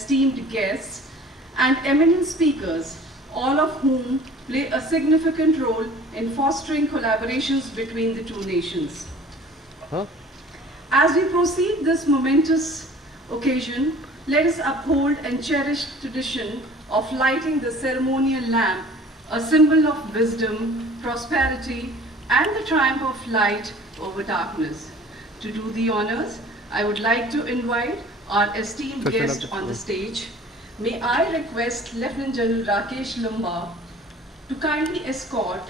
esteemed guests, and eminent speakers, all of whom play a significant role in fostering collaborations between the two nations. As we proceed this momentous occasion, let us uphold and cherish the tradition of lighting the ceremonial lamp, a symbol of wisdom, prosperity, and the triumph of light over darkness. To do the honors, I would like to invite our esteemed guest on the stage. May I request Lieutenant General Rakesh Lommba to kindly escort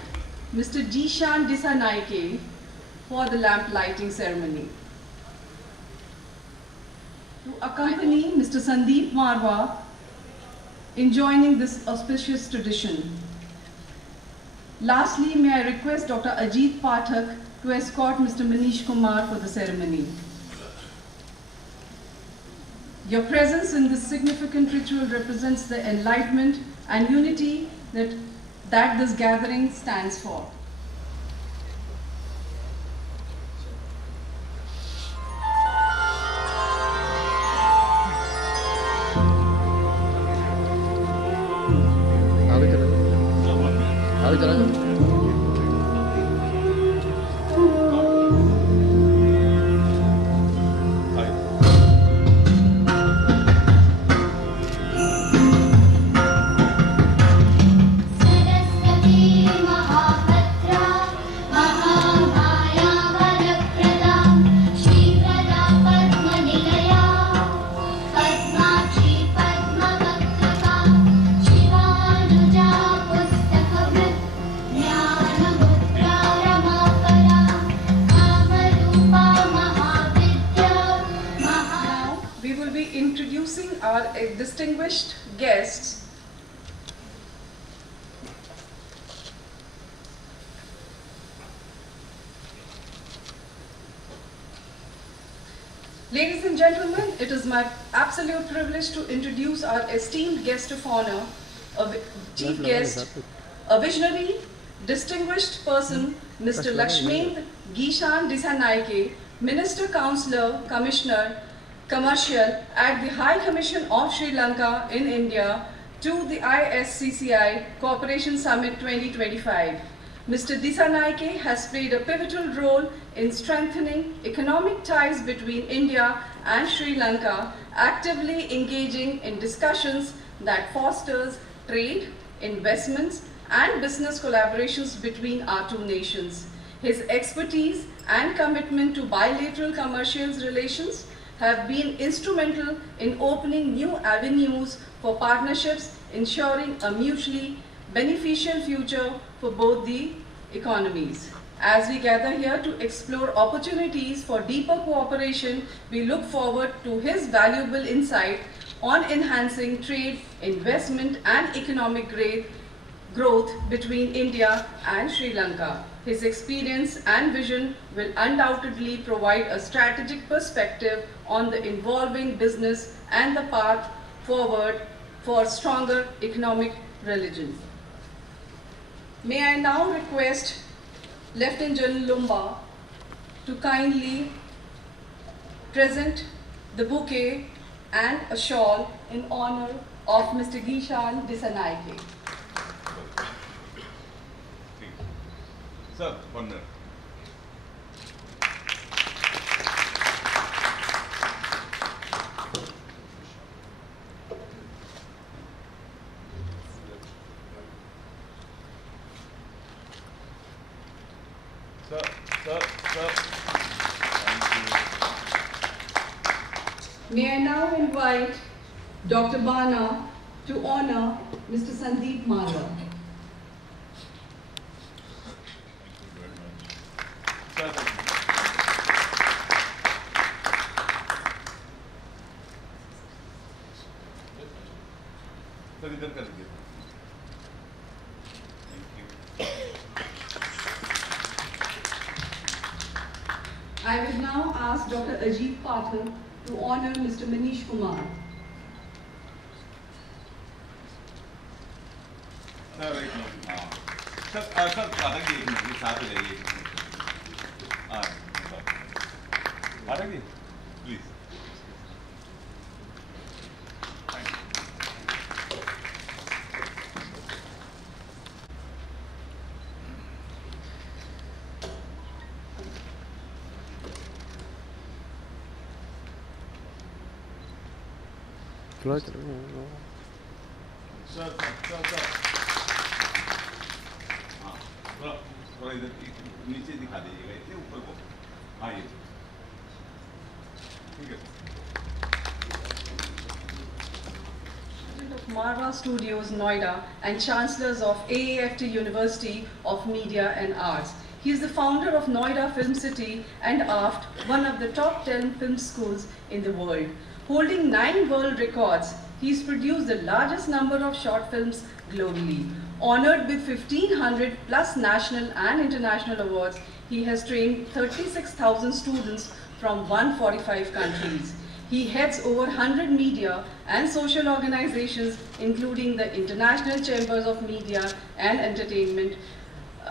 Mr. Jishan Disanaike for the lamp lighting ceremony. To accompany Mr. Sandeep Marwah in joining this auspicious tradition. Lastly, may I request Dr. Ajit Pathak to escort Mr. Manish Kumar for the ceremony. Your presence in this significant ritual represents the enlightenment and unity that this gathering stands for. Our distinguished guests. Ladies and gentlemen, it is my absolute privilege to introduce our esteemed guest of honor, a chief guest, a visionary, distinguished person, Mr. Lakshmendra Jishan Disanaike, Minister, Councillor, Commissioner, Commercial at the High Commission of Sri Lanka in India to the Iscci Cooperation Summit 2025. Mr. Disanaike has played a pivotal role in strengthening economic ties between India and Sri Lanka, actively engaging in discussions that fosters trade, investments, and business collaborations between our two nations. His expertise and commitment to bilateral commercial relations have been instrumental in opening new avenues for partnerships, ensuring a mutually beneficial future for both the economies. As we gather here to explore opportunities for deeper cooperation, we look forward to his valuable insight on enhancing trade, investment, and economic growth between India and Sri Lanka. His experience and vision will undoubtedly provide a strategic perspective on the evolving business and the path forward for stronger economic relations. May I now request Lieutenant General Lommba to kindly present the bouquet and a shawl in honor of Mr. Jishan Disanaike. Sir, 1 minute. Sir. Thank you. May I now invite Dr. Bana to honor Mr. Sandeep Marwah. Sir इधर कर दीजिए। Thank you. I will now ask Dr. Ajit Pathak to honor Mr. Manish Kumar. Sir, right now. Sir, Pathak ji एक minute, साथ में जाइए। Pathak ji, please. Thank you. Sir हाँ थोड़ा इधर नीचे दिखा दीजिएगा, इतने ऊपर को, हाँ ये ठीक है। Of Marwah Studios, Noida, and chancellors of AAFT University of Media and Arts. He is the founder of Noida Film City and AFT, one of the top 10 film schools in the world. Holding 9 world records, he has produced the largest number of short films globally. Honored with 1,500 plus national and international awards, he has trained 36,000 students from 145 countries. He heads over 100 media and social organizations, including the International Chambers of Media and Entertainment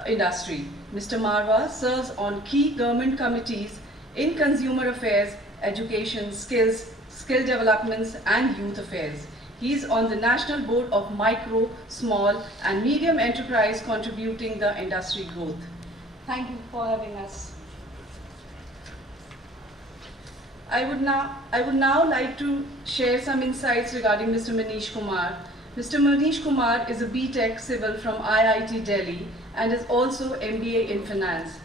industry. Mr. Marwah serves on key government committees in consumer affairs, education, skills, skill developments, and youth affairs. He is on the National Board of Micro, Small, and Medium Enterprise, contributing the industry growth. Thank you for having us. I would now like to share some insights regarding Mr. Manish Kumar. Mr. Manish Kumar is a B.Tech Civil from IIT Delhi and is also MBA in Finance.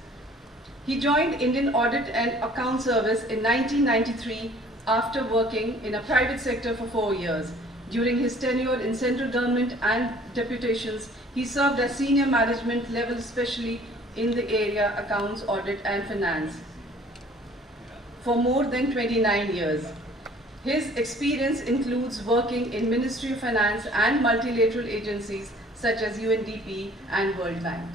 He joined Indian Audit and Account Service in 1993 after working in a private sector for 4 years. During his tenure in central government and deputations, he served as senior management level, especially in the area accounts, audit, and finance, for more than 29 years. His experience includes working in Ministry of Finance and multilateral agencies such as UNDP and World Bank.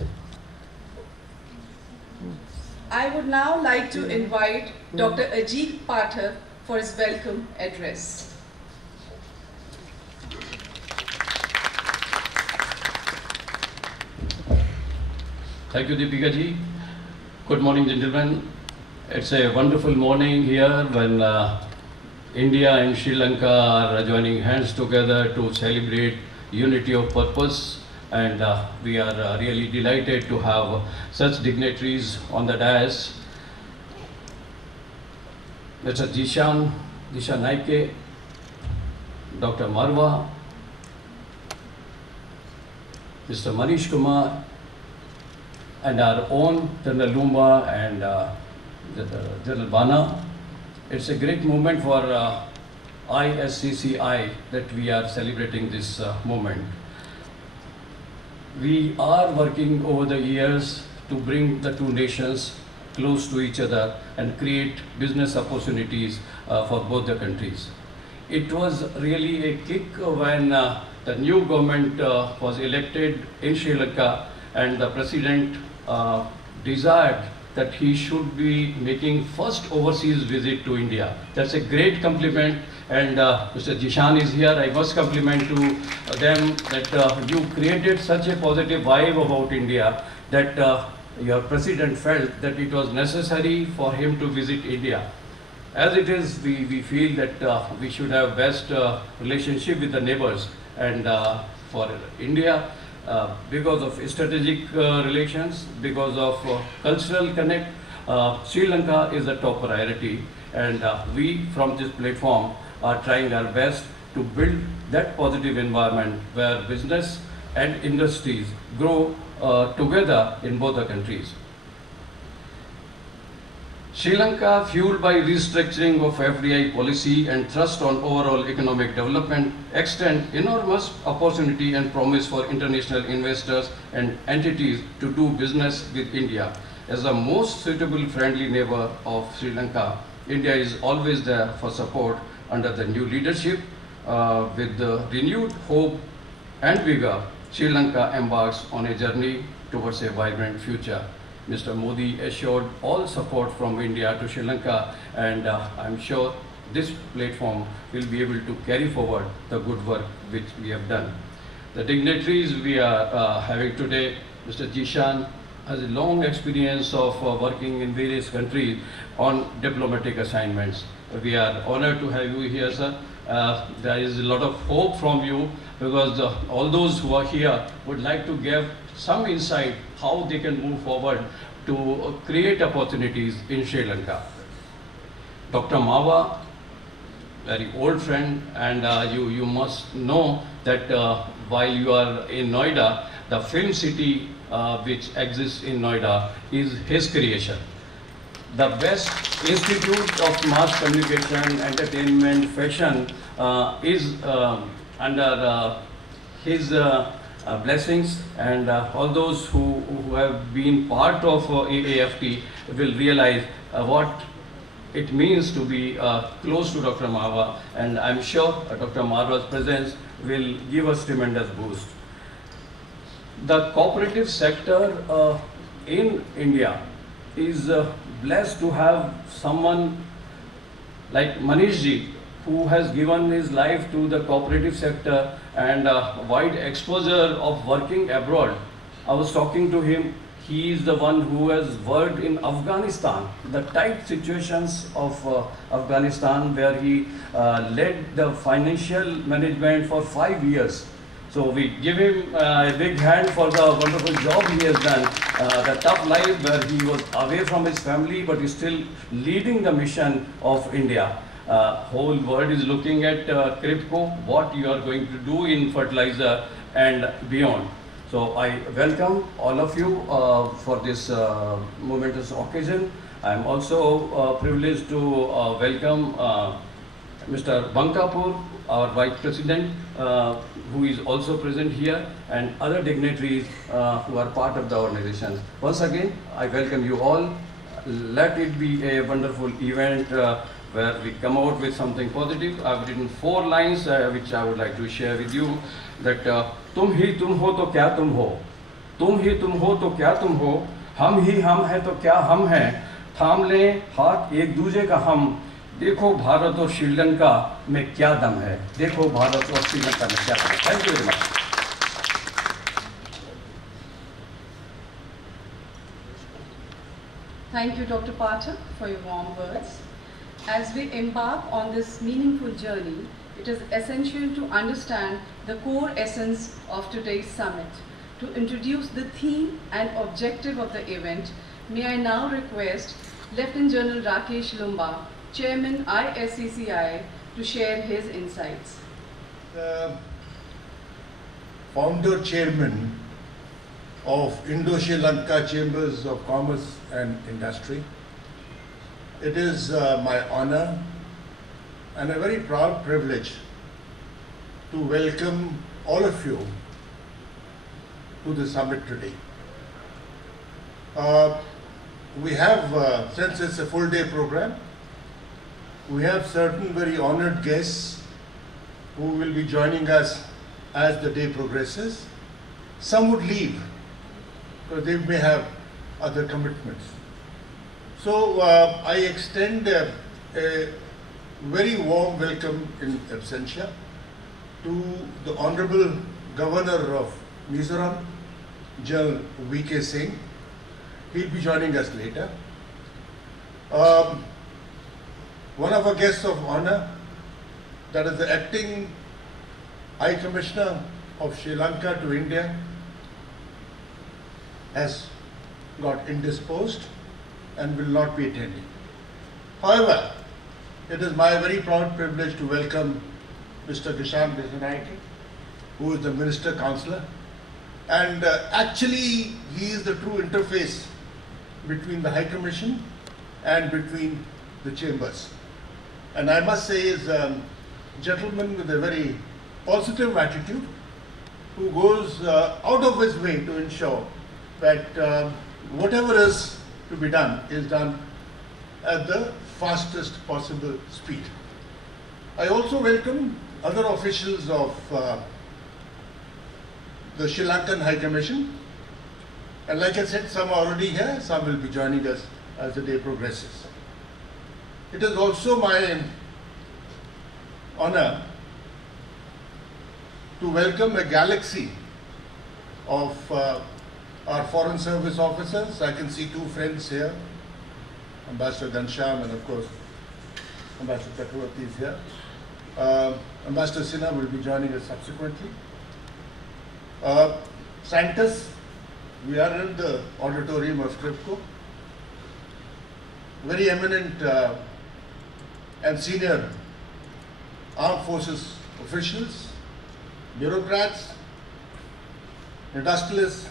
I would now like to invite Dr. Ajit Pathak for his welcome address. Thank you, Deepika ji. Good morning, gentlemen. It's a wonderful morning here when India and Sri Lanka are joining hands together to celebrate unity of purpose, and we are really delighted to have such dignitaries on the dais. Mr. Disha Naike, Dr. Marwah, Mr. Manish Kumar, and our own General Lommba and General Bana. It's a great moment for ISCCI that we are celebrating this moment. We are working over the years to bring the two nations close to each other and create business opportunities for both the countries. It was really a kick when the new government was elected in Sri Lanka, and the president desired that he should be making first overseas visit to India. That's a great compliment, and Mr. Jishan is here. I must compliment to them that you created such a positive vibe about India that your president felt that it was necessary for him to visit India. As it is, we feel that we should have best relationship with the neighbors, and for India, because of strategic relations, because of cultural connect, Sri Lanka is a top priority, and we from this platform are trying our best to build that positive environment where business and industries grow together in both the countries. Sri Lanka, fueled by restructuring of FDI policy and thrust on overall economic development, extend enormous opportunity and promise for international investors and entities to do business with India. As the most suitable friendly neighbor of Sri Lanka, India is always there for support under the new leadership. With the renewed hope and vigor, Sri Lanka embarks on a journey towards a vibrant future. Mr. Modi assured all support from India to Sri Lanka, and I'm sure this platform will be able to carry forward the good work which we have done. The dignitaries we are having today, Mr. Jishan has a long experience of working in various countries on diplomatic assignments. We are honored to have you here, sir. There is a lot of hope from you, because all those who are here would like to give some insight how they can move forward to create opportunities in Sri Lanka. Dr. Marwah, very old friend, and you must know that while you are in Noida, the film city which exists in Noida is his creation. The best institute of mass communication, entertainment, fashion is under his blessings, and all those who have been part of AAFT will realize what it means to be close to Dr. Marwah, and I'm sure Dr. Marwah's presence will give us tremendous boost. The cooperative sector in India is blessed to have someone like Manish ji, who has given his life to the cooperative sector and wide exposure of working abroad. I was talking to him. He is the one who has worked in Afghanistan, the tight situations of Afghanistan, where he led the financial management for 5 years. So we give him a big hand for the wonderful job he has done, the tough life where he was away from his family, but is still leading the mission of India. Whole world is looking at CRIPCO, what you are going to do in fertilizer and beyond. So I welcome all of you for this momentous occasion. I am also privileged to welcome Mr. Bankapur, our Vice President, who is also present here, and other dignitaries who are part of the organization. Once again, I welcome you all. Let it be a wonderful event where we come out with something positive. I've written 4 lines which I would like to share with you. That तुम ही तुम हो तो क्या तुम हो, तुम ही तुम हो तो क्या तुम हो, हम ही हम हैं तो क्या हम हैं, थाम लें हाथ एक दूसरे का हम, देखो भारत और श्रीलंका में क्या दम है, देखो भारत और श्रीलंका में क्या दम है. Thank you very much. Thank you, Dr. Pathak, for your warm words. As we embark on this meaningful journey, it is essential to understand the core essence of today's summit. To introduce the theme and objective of the event, may I now request Lieutenant General Rakesh Lommba, Chairman ISCCI, to share his insights. The founder chairman of Indo-Sri Lanka Chambers of Commerce and Industry. It is my honor and a very proud privilege to welcome all of you to the summit today. We have, since it's a full day program, we have certain very honored guests who will be joining us as the day progresses. Some would leave because they may have other commitments. So I extend a very warm welcome in absentia to the Honorable Governor of Mizoram, General V.K. Singh. He'll be joining us later. One of our guests of honor, that is the Acting High Commissioner of Sri Lanka to India, has got indisposed and will not be attending. However, it is my very proud privilege to welcome Mr. Kishan Desanaiki, who is the Minister Councillor, and actually he is the true interface between the High Commission and between the chambers. And I must say is a gentleman with a very positive attitude who goes out of his way to ensure that whatever is to be done is done at the fastest possible speed. I also welcome other officials of the Sri Lankan High Commission, and like I said, some are already here, some will be joining us as the day progresses. It is also my honor to welcome a galaxy of our Foreign Service officers. I can see 2 friends here, Ambassador Ghanshyam and of course Ambassador Chakravarti is here. Ambassador Sinha will be joining us subsequently. Scientists, we are in the auditorium of CRIPCO. Very eminent and senior armed forces officials, bureaucrats, industrialists,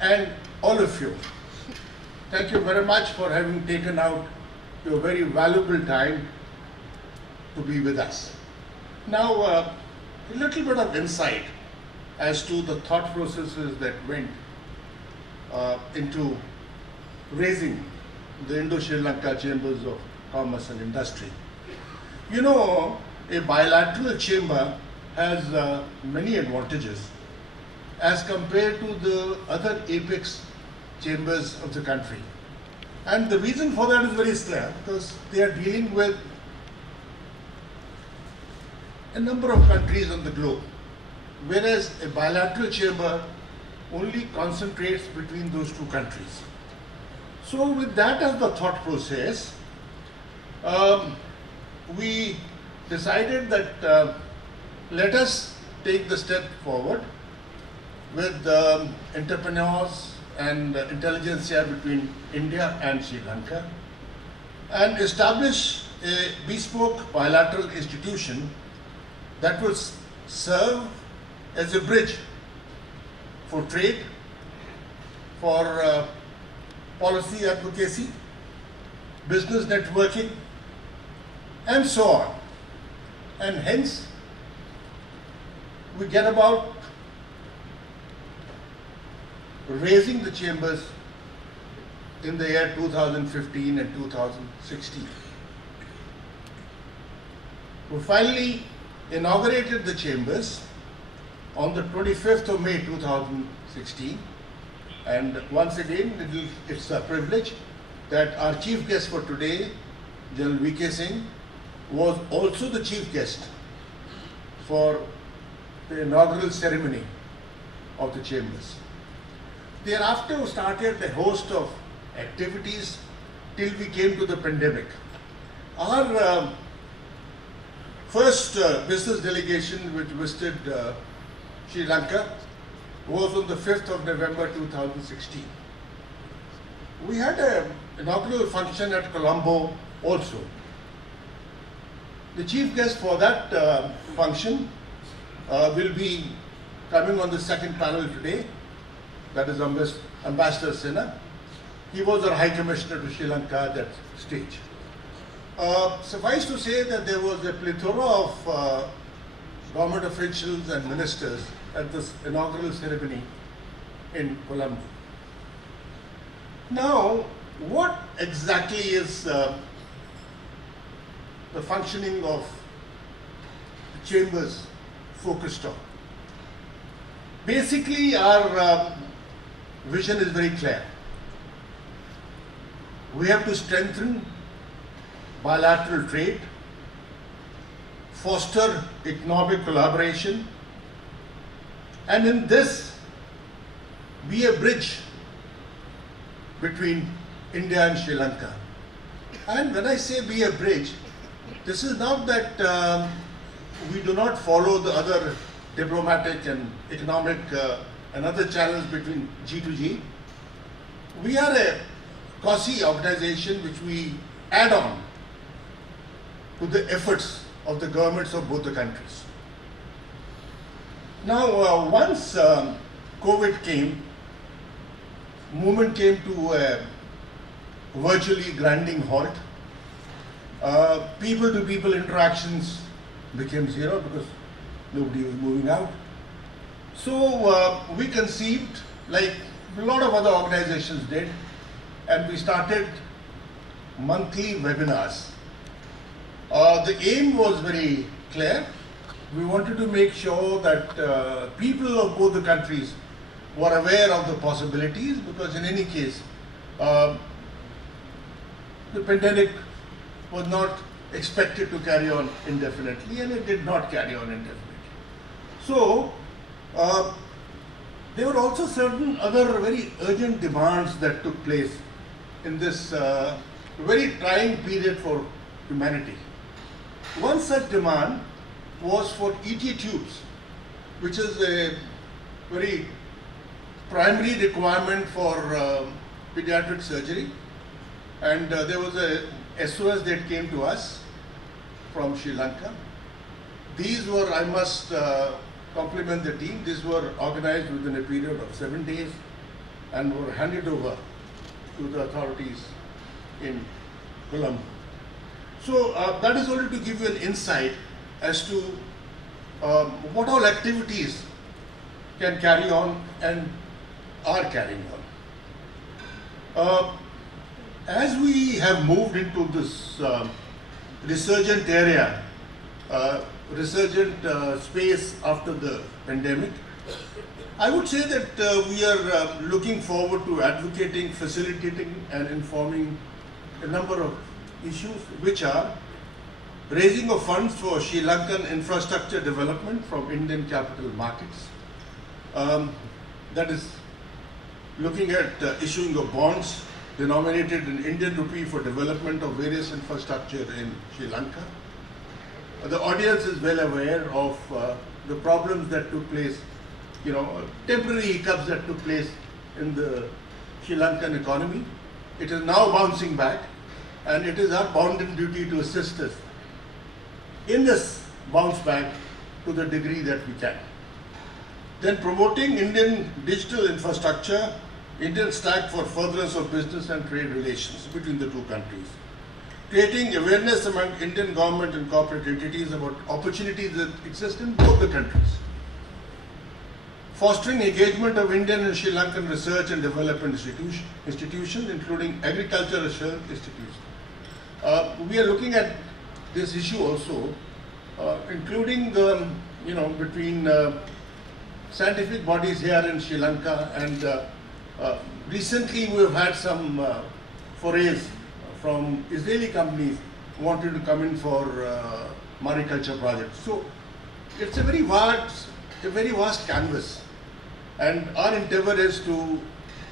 and all of you. Thank you very much for having taken out your very valuable time to be with us. Now, a little bit of insight as to the thought processes that went into raising the Indo-Sri Lanka Chambers of Commerce and Industry. You know, a bilateral chamber has many advantages as compared to the other apex chambers of the country. And the reason for that is very clear, because they are dealing with a number of countries on the globe, whereas a bilateral chamber only concentrates between those two countries. So with that as the thought process, we decided that let us take the step forward with entrepreneurs and intelligentsia between India and Sri Lanka and establish a bespoke bilateral institution that will serve as a bridge for trade, for policy advocacy, business networking, and so on. And hence, we get about raising the chambers in the year 2015 and 2016. We finally inaugurated the chambers on the 25th of May 2016, and once again it's a privilege that our chief guest for today, General V.K. Singh, was also the chief guest for the inaugural ceremony of the chambers. Thereafter we started a host of activities till we came to the pandemic. Our first business delegation which visited Sri Lanka was on the 5th of November 2016. We had an inaugural function at Colombo also. The chief guest for that function will be coming on the second panel today, that is Ambassador Sinha. He was our High Commissioner to Sri Lanka at that stage. Suffice to say that there was a plethora of government officials and ministers at this inaugural ceremony in Colombo. Now, what exactly is the functioning of the chambers focused on? Basically, our vision is very clear. We have to strengthen bilateral trade, foster economic collaboration, and in this, be a bridge between India and Sri Lanka. And when I say be a bridge, this is not that we do not follow the other diplomatic and economic and other channels between G to G. We are a quasi organization which we add on to the efforts of the governments of both the countries. Now, once COVID came, movement came to a virtually grinding halt. People-to-people interactions became zero because nobody was moving out. So we conceived, like a lot of other organizations did, and we started monthly webinars. The aim was very clear. We wanted to make sure that people of both the countries were aware of the possibilities, because in any case, the pandemic was not expected to carry on indefinitely, and it did not carry on indefinitely. So, there were also certain other very urgent demands that took place in this very trying period for humanity. One such demand was for ET tubes, which is a very primary requirement for pediatric surgery. And there was a SOS that came to us from Sri Lanka. These were, I must compliment the team, these were organized within a period of 7 days and were handed over to the authorities in Colombo. So that is only to give you an insight as to what all activities can carry on and are carrying on. As we have moved into this resurgent area, resurgent space after the pandemic, I would say that we are looking forward to advocating, facilitating and informing a number of issues, which are raising of funds for Sri Lankan infrastructure development from Indian capital markets. That is looking at issuing of bonds denominated in Indian rupee for development of various infrastructure in Sri Lanka. The audience is well aware of the problems that took place, temporary hiccups that took place in the Sri Lankan economy. It is now bouncing back, and it is our bounden duty to assist us in this bounce back to the degree that we can. Then promoting Indian digital infrastructure, Indian stack for furtherance of business and trade relations between the two countries. Creating awareness among Indian government and corporate entities about opportunities that exist in both the countries. Fostering engagement of Indian and Sri Lankan research and development institutions, including agriculture research institutions. We are looking at this issue also, including the, between scientific bodies here in Sri Lanka, and recently we have had some forays from Israeli companies who wanted to come in for mariculture projects. So it's a very vast canvas, and our endeavor is to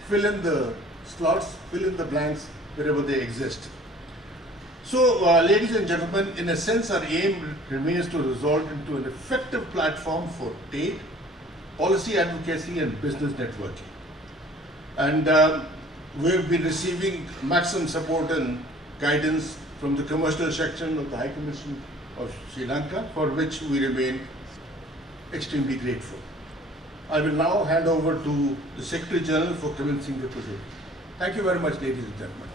fill in the slots, fill in the blanks wherever they exist. So, ladies and gentlemen, in a sense, our aim remains to result into an effective platform for trade, policy advocacy and business networking. And we've been receiving maximum support and guidance from the commercial section of the High Commission of Sri Lanka, for which we remain extremely grateful. I will now hand over to the Secretary General for commencing the proceedings. Thank you very much, ladies and gentlemen.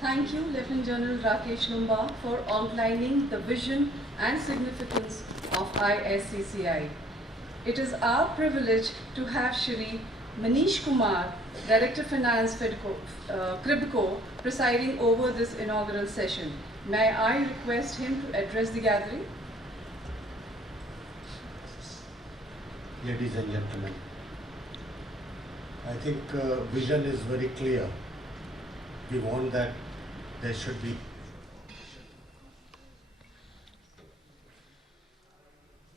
Thank you, Lieutenant General Rakesh Lommba, for outlining the vision and significance of ISCCI. It is our privilege to have Shri Manish Kumar, Director Finance, CRIBCO, presiding over this inaugural session. May I request him to address the gathering? Ladies and gentlemen, I think vision is very clear. We want that there should be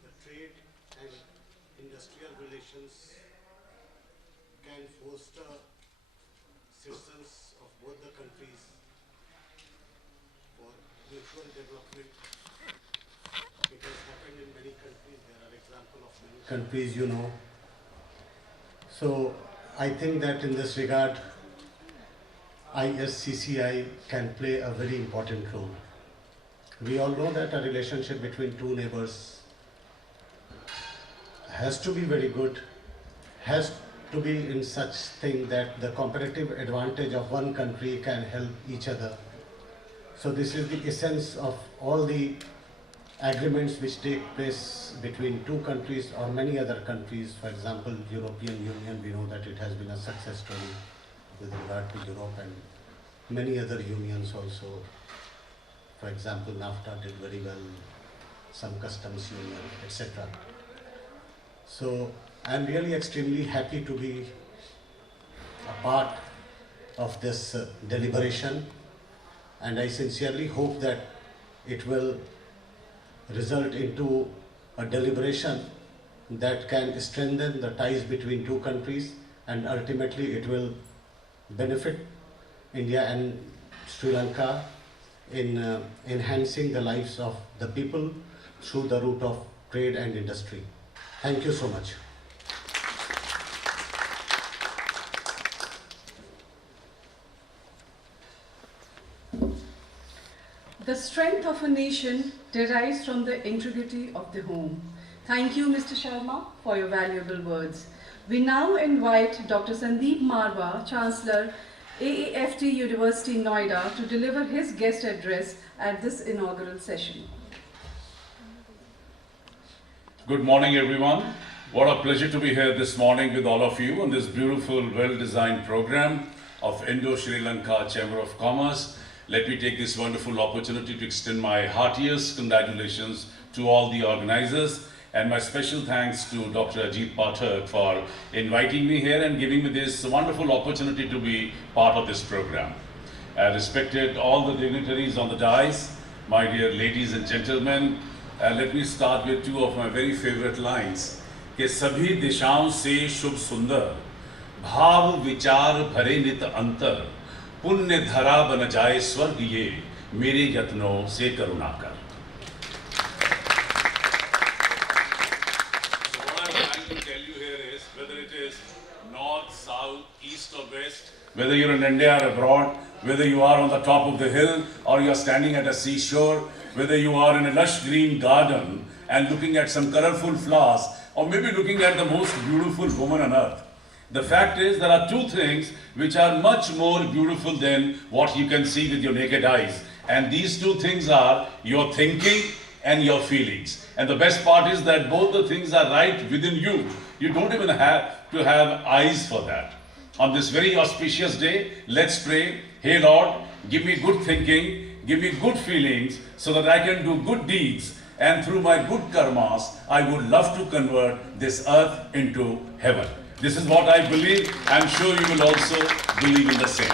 the trade and industrial relations can foster citizens of both the countries for mutual development. It has happened in many countries. There are examples of many countries, So I think that in this regard, ISCCI can play a very important role. We all know that a relationship between two neighbors has to be very good, has to be in such thing that the comparative advantage of one country can help each other. So this is the essence of all the agreements which take place between two countries or many other countries. For example, European Union, we know that it has been a success story with regard to Europe, and many other unions also. For example, NAFTA did very well, some customs union, etc. So I'm really extremely happy to be a part of this deliberation, and I sincerely hope that it will result into a deliberation that can strengthen the ties between two countries, and ultimately it will benefit India and Sri Lanka in enhancing the lives of the people through the route of trade and industry. Thank you so much. The strength of a nation derives from the integrity of the home. Thank you, Mr. Sharma, for your valuable words. We now invite Dr. Sandeep Marwah, Chancellor, AAFT University, Noida, to deliver his guest address at this inaugural session. Good morning, everyone. What a pleasure to be here this morning with all of you on this beautiful, well-designed program of Indo-Sri Lanka Chamber of Commerce. Let me take this wonderful opportunity to extend my heartiest congratulations to all the organizers, and my special thanks to Dr. Ajit Pathak for inviting me here and giving me this wonderful opportunity to be part of this program. Respected all the dignitaries on the dais, my dear ladies and gentlemen, let me start with two of my very favorite lines. कि सभी दिशाओं से शुभ सुंदर, भाव विचार भरे नित अंतर, पुण्य धरा बन जाए स्वर्ग ये, मेरे यत्नों से करुणा कर. So what I'm trying to tell you here is, whether it is north, south, east or west, whether you're in India or abroad, whether you are on the top of the hill or you're standing at a seashore, whether you are in a lush green garden and looking at some colorful flowers, or maybe looking at the most beautiful woman on earth. The fact is, there are two things which are much more beautiful than what you can see with your naked eyes. And these two things are your thinking and your feelings. And the best part is that both the things are right within you. You don't even have to have eyes for that. On this very auspicious day, let's pray, hey Lord, give me good thinking, give me good feelings so that I can do good deeds. And through my good karmas, I would love to convert this earth into heaven. This is what I believe. I'm sure you will also believe in the same.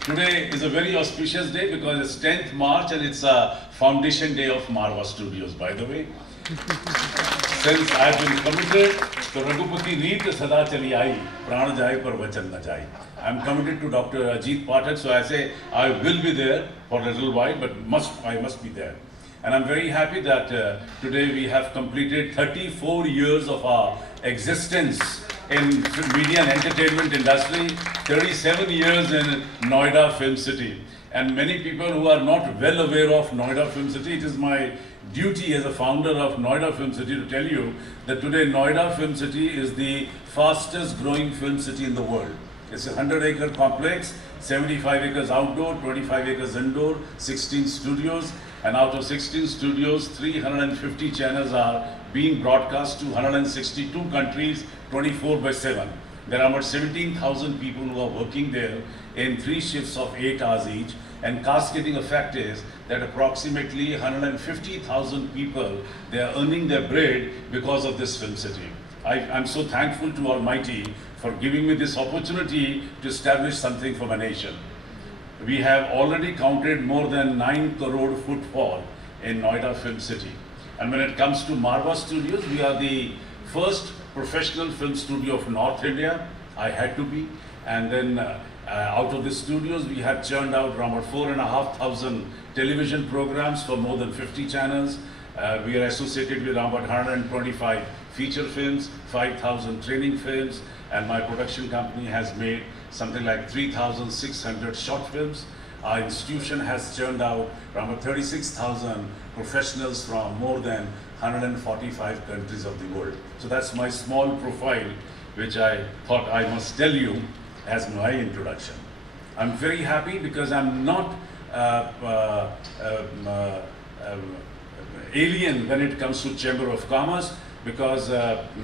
Today is a very auspicious day because it's 10th March and it's a foundation day of Marwah Studios, by the way. Since I've been committed, to Raghupati Reet Sada Chali Ai, Pran Jai Par Vachan Na Jai. I'm committed to Dr. Ajit Pathak, so I say I will be there for a little while, but I must be there. And I'm very happy that today we have completed 34 years of our existence in media and entertainment industry, 37 years in Noida Film City. And many people who are not well aware of Noida Film City, it is my duty as a founder of Noida Film City to tell you that today Noida Film City is the fastest growing film city in the world. It's a 100-acre complex, 75 acres outdoor, 25 acres indoor, 16 studios. And out of 16 studios, 350 channels are being broadcast to 162 countries, 24/7. There are about 17,000 people who are working there in 3 shifts of 8 hours each. And cascading effect is that approximately 150,000 people, they are earning their bread because of this film city. I'm so thankful to Almighty for giving me this opportunity to establish something for my nation. We have already counted more than 9 crore footfall in Noida Film City. And when it comes to Marwah Studios, we are the first professional film studio of North India. I had to be. And then out of the studios, we have churned out around 4,500 television programs for more than 50 channels. We are associated with around 125 feature films, 5,000 training films, and my production company has made something like 3,600 short films. Our institution has churned out around 36,000 professionals from more than 145 countries of the world. So that's my small profile, which I thought I must tell you as my introduction. I'm very happy because I'm not alien when it comes to Chamber of Commerce, because I'm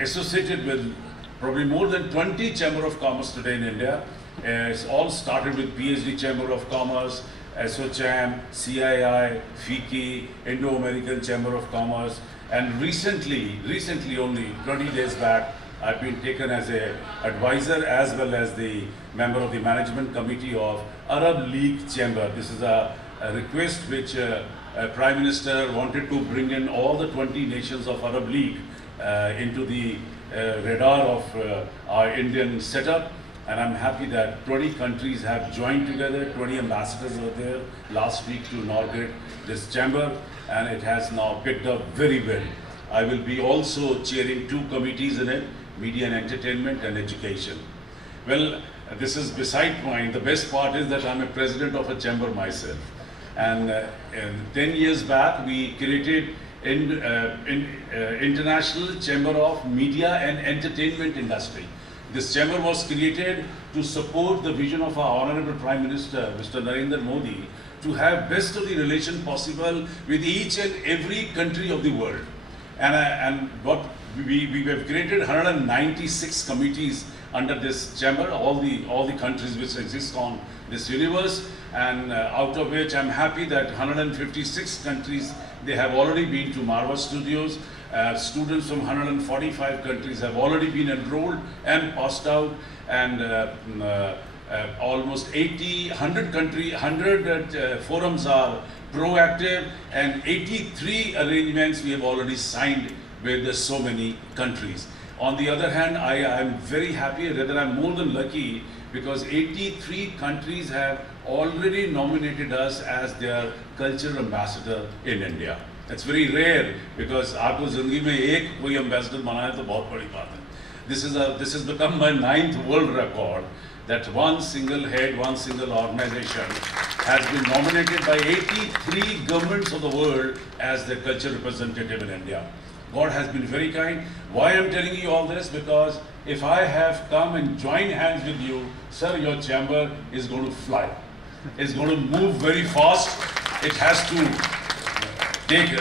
associated with probably more than 20 Chamber of Commerce today in India. It's all started with PhD Chamber of Commerce, SOCHAM, CII, FICCI, Indo-American Chamber of Commerce, and recently only 20 days back, I've been taken as an advisor as well as the member of the management committee of Arab League Chamber. This is a request which Prime Minister wanted to bring in all the 20 nations of Arab League into the radar of our Indian setup. And I'm happy that 20 countries have joined together, 20 ambassadors were there last week to inaugurate this chamber, and it has now picked up very well. I will be also chairing 2 committees in it, media and entertainment and education. Well, this is beside point. The best part is that I'm a president of a chamber myself. And 10 years back, we created International Chamber of Media and Entertainment Industry. This chamber was created to support the vision of our Honorable Prime Minister, Mr. Narendra Modi, to have best of the relation possible with each and every country of the world. And what we have created 196 committees under this chamber, all the countries which exist on this universe, and out of which I'm happy that 156 countries, they have already been to Marwah Studios. Students from 145 countries have already been enrolled and passed out, and almost 100 forums are proactive, and 83 arrangements we have already signed with so many countries. On the other hand, I am very happy, rather I'm more than lucky, because 83 countries have already nominated us as their cultural ambassador in India. It's very rare, because आपको ज़िंदगी में एक कोई ambassador बनाए तो बहुत बड़ी बात है. This has become my 9th world record, that one single head, one single organization has been nominated by 83 governments of the world as their cultural representative in India. God has been very kind. Why I'm telling you all this? Because if I have come and joined hands with you, sir, your chamber is going to fly. It's going to move very fast. It has to take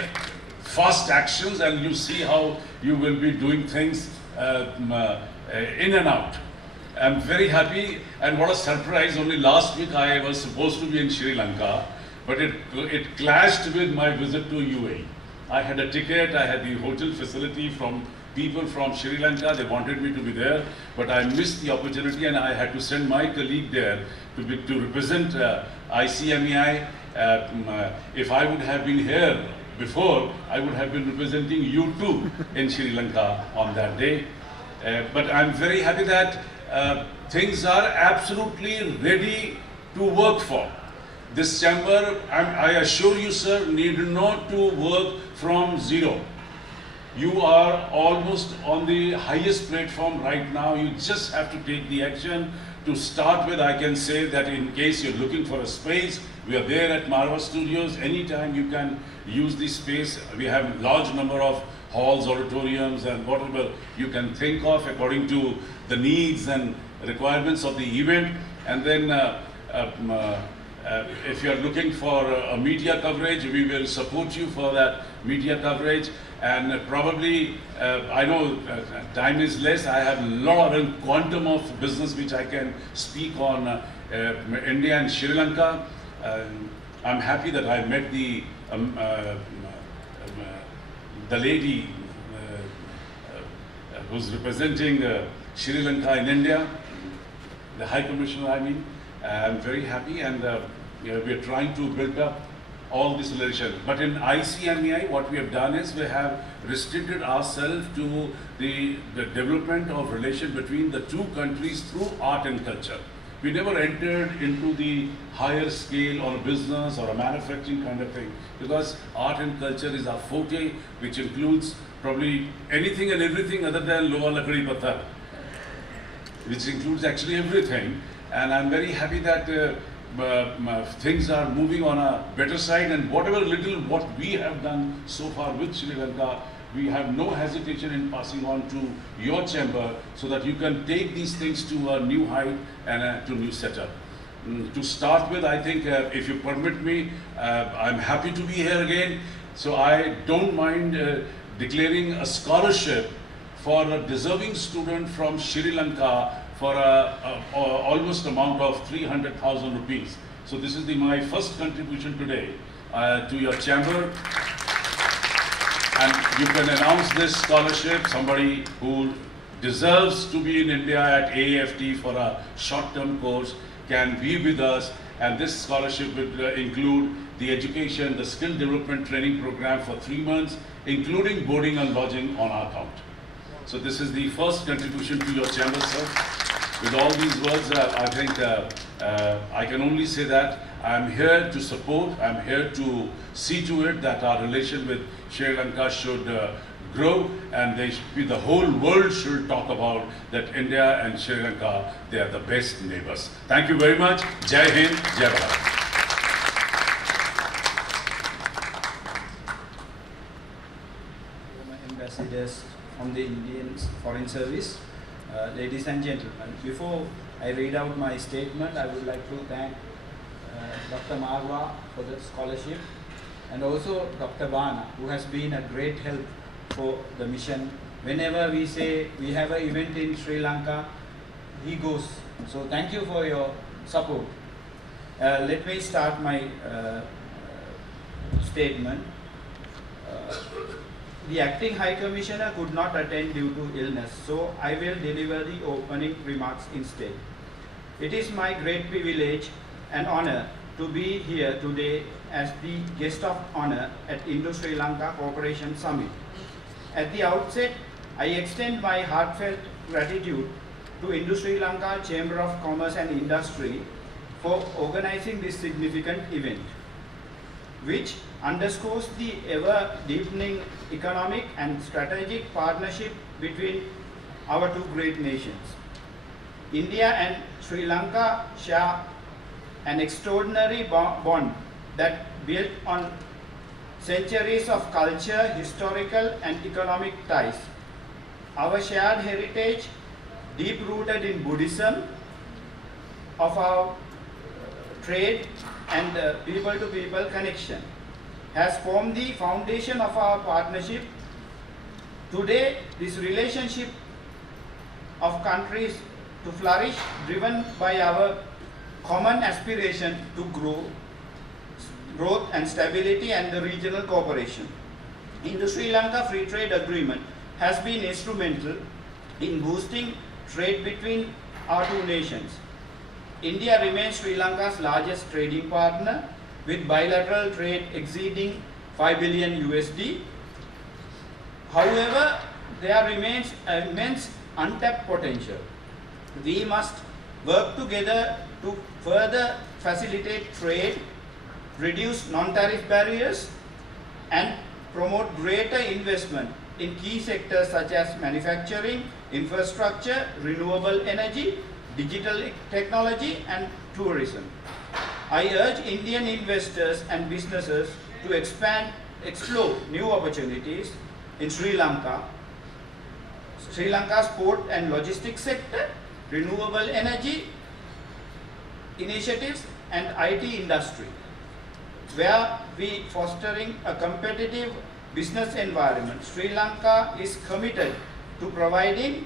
fast actions, and you see how you will be doing things in and out. I'm very happy, and what a surprise, only last week I was supposed to be in Sri Lanka, but it clashed with my visit to UAE. I had a ticket, I had the hotel facility from people from Sri Lanka, they wanted me to be there, but I missed the opportunity, and I had to send my colleague there to represent ICMEI. If I would have been here before, I would have been representing you too in Sri Lanka on that day. But I'm very happy that things are absolutely ready to work for. This chamber, I assure you, sir, need not to work from zero. You are almost on the highest platform right now. You just have to take the action. To start with, I can say that in case you're looking for a space, we are there at Marwah Studios. Anytime you can use the space. We have a large number of halls, auditoriums, and whatever you can think of according to the needs and requirements of the event. And then if you are looking for a media coverage, we will support you for that media coverage. And probably, I know time is less. I have a lot of quantum of business which I can speak on India and Sri Lanka. I'm happy that I met the lady who's representing Sri Lanka in India, the High Commissioner, I mean. I'm very happy, and we're trying to build up all this relation. But in ICMEI, what we have done is we have restricted ourselves to the development of relation between the two countries through art and culture. We never entered into the higher scale or a business or a manufacturing kind of thing, because art and culture is our forte, which includes probably anything and everything other than Loha Lakdi Pathak, which includes actually everything. And I'm very happy that things are moving on a better side, and whatever little what we have done so far with Sri Lanka, we have no hesitation in passing on to your chamber so that you can take these things to a new height and to new setup. To start with, I think if you permit me, I'm happy to be here again. So I don't mind declaring a scholarship for a deserving student from Sri Lanka for almost amount of 300,000 rupees. So this is my first contribution today to your chamber. And you can announce this scholarship. Somebody who deserves to be in India at AAFT for a short-term course can be with us. And this scholarship will include the education, the skill development training program for 3 months, including boarding and lodging on our account. So this is the first contribution to your chamber, sir. With all these words, I think I can only say that I'm here to support, I'm here to see to it that our relation with Sri Lanka should grow, and the whole world should talk about that India and Sri Lanka, they are the best neighbors. Thank you very much. Jai Hind, Jai Bharat. leaders from the Indian Foreign Service, ladies and gentlemen. Before I read out my statement, I would like to thank Dr. Marwah for the scholarship, and also Dr. Bana, who has been a great help for the mission. Whenever we say we have an event in Sri Lanka, he goes. So thank you for your support. Let me start my statement. The Acting High Commissioner could not attend due to illness, so I will deliver the opening remarks instead. It is my great privilege and honor to be here today as the guest of honor at Indo-Sri Lanka Cooperation Summit. At the outset, I extend my heartfelt gratitude to Indo-Sri Lanka Chamber of Commerce and Industry for organizing this significant event, which underscores the ever-deepening economic and strategic partnership between our two great nations. India and Sri Lanka share an extraordinary bond that built on centuries of culture, historical and economic ties. Our shared heritage, deep-rooted in Buddhism, of our trade and people-to-people connection, has formed the foundation of our partnership. Today, this relationship of countries to flourish, driven by our common aspiration to growth and stability and the regional cooperation. Indo-Sri Lanka Free Trade Agreement has been instrumental in boosting trade between our two nations. India remains Sri Lanka's largest trading partner, with bilateral trade exceeding 5 billion USD. However, there remains immense untapped potential. We must work together to further facilitate trade, reduce non-tariff barriers, and promote greater investment in key sectors such as manufacturing, infrastructure, renewable energy, digital technology, and tourism. I urge Indian investors and businesses to explore new opportunities in Sri Lanka, Sri Lanka's port and logistics sector, renewable energy initiatives, and IT industry, where we fostering a competitive business environment. Sri Lanka is committed to providing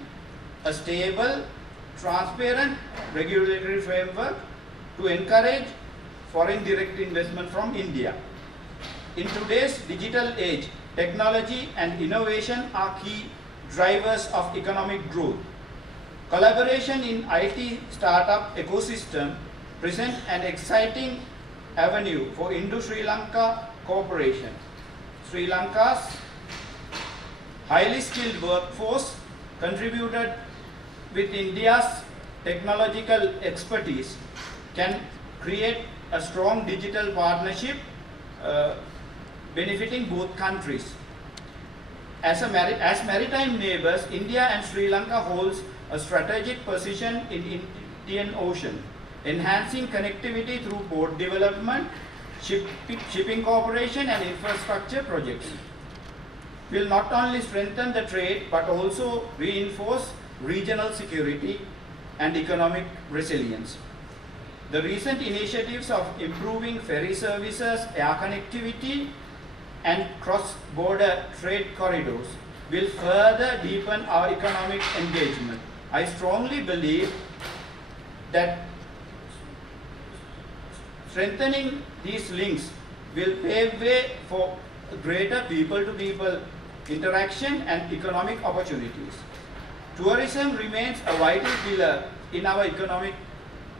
a stable, transparent regulatory framework to encourage foreign direct investment from India. In today's digital age, technology and innovation are key drivers of economic growth. Collaboration in IT startup ecosystem present an exciting avenue for Indo-Sri Lanka cooperation. Sri Lanka's highly skilled workforce, contributed with India's technological expertise, can create a strong digital partnership benefiting both countries. As maritime neighbors, India and Sri Lanka holds a strategic position in Indian Ocean, enhancing connectivity through port development, shipping cooperation and infrastructure projects. Will not only strengthen the trade but also reinforce regional security and economic resilience. The recent initiatives of improving ferry services, air connectivity, and cross-border trade corridors will further deepen our economic engagement. I strongly believe that strengthening these links will pave way for greater people-to-people interaction and economic opportunities. Tourism remains a vital pillar in our economic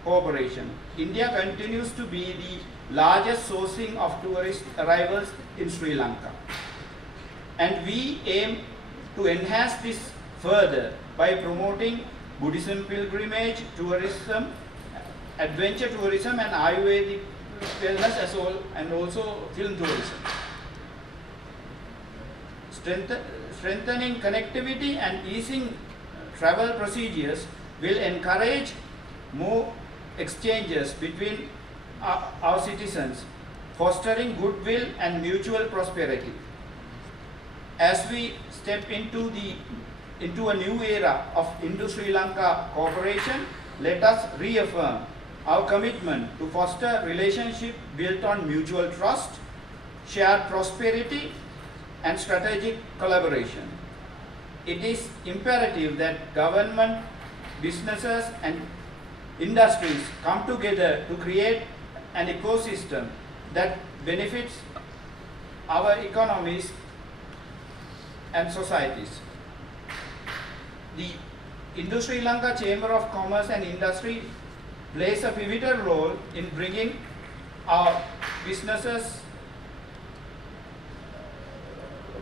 cooperation. India continues to be the largest sourcing of tourist arrivals in Sri Lanka, and we aim to enhance this further by promoting Buddhism pilgrimage, tourism, adventure tourism and Ayurvedic wellness as well, and also film tourism. Strengthening connectivity and easing travel procedures will encourage more exchanges between our citizens, fostering goodwill and mutual prosperity. as we step into a new era of Indo-Sri Lanka cooperation, let us reaffirm our commitment to foster relationship built on mutual trust, shared prosperity, and strategic collaboration. It is imperative that government, businesses, and industries come together to create an ecosystem that benefits our economies and societies. The Indo-Sri Lanka Chamber of Commerce and Industry plays a pivotal role in bringing our businesses,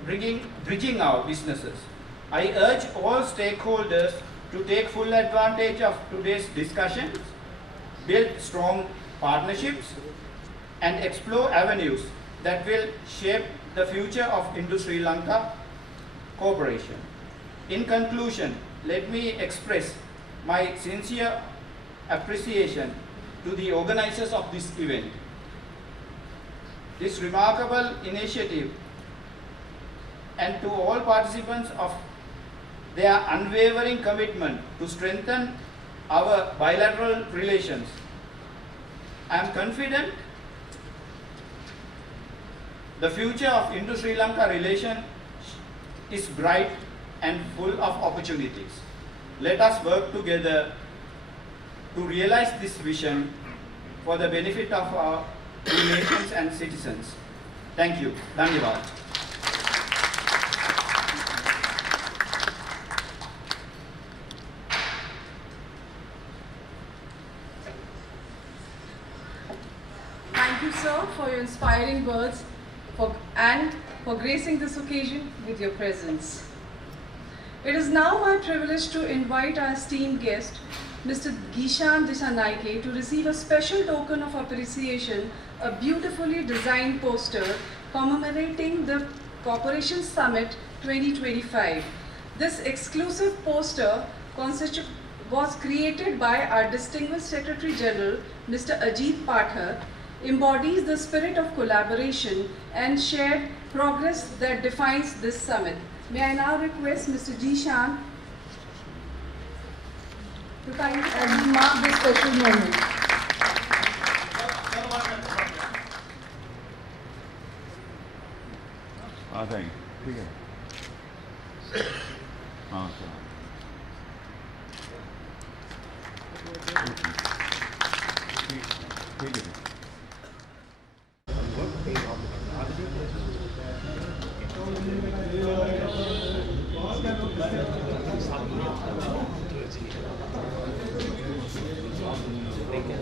bridging our businesses. I urge all stakeholders to take full advantage of today's discussions, build strong partnerships, and explore avenues that will shape the future of Indo-Sri Lanka cooperation. In conclusion, let me express my sincere appreciation to the organizers of this event. This remarkable initiative, and to all participants of their unwavering commitment to strengthen our bilateral relations. I am confident the future of Indo-Sri Lanka relations is bright and full of opportunities. Let us work together to realize this vision for the benefit of our two nations and citizens. Thank you. Dhanyavad. Thank you, sir, for your inspiring words and for gracing this occasion with your presence. It is now my privilege to invite our esteemed guest, Mr. Gishan Disanaike, to receive a special token of appreciation, a beautifully designed poster commemorating the Cooperation Summit 2025. This exclusive poster was created by our distinguished Secretary General, Mr. Ajit Pathak, embodies the spirit of collaboration and shared progress that defines this summit. May I now request Mr. Gishan to kindly mark this special moment. Thank ठीक है हाँ sir ठीक है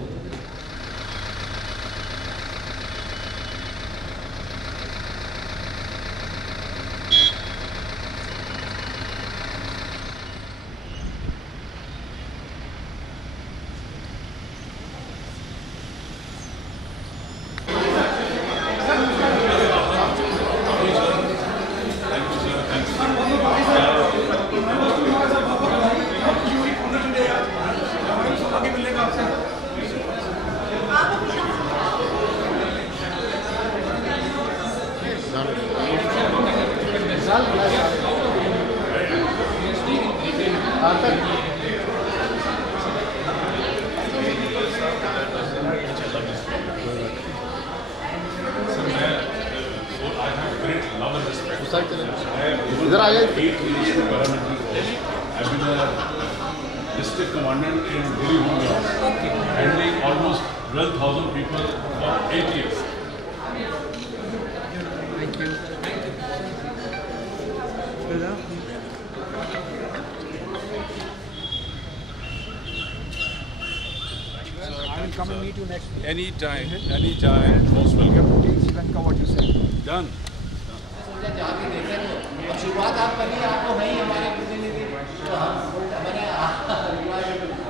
I've been a district commandant in Delhi, handling almost 12,000 people for 8 years. Thank you. I will come and meet you next week. Anytime, most welcome. Sri Lanka, what you said. Done. शुरुआत आप करिए, आप तो हैं ही हमारे प्रतिनिधि, तो हम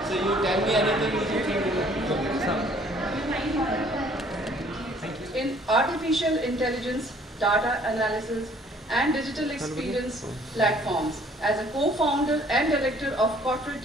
so you tell me anything which you think. In artificial intelligence, data analysis, and digital experience platforms, as a co-founder and director of corporate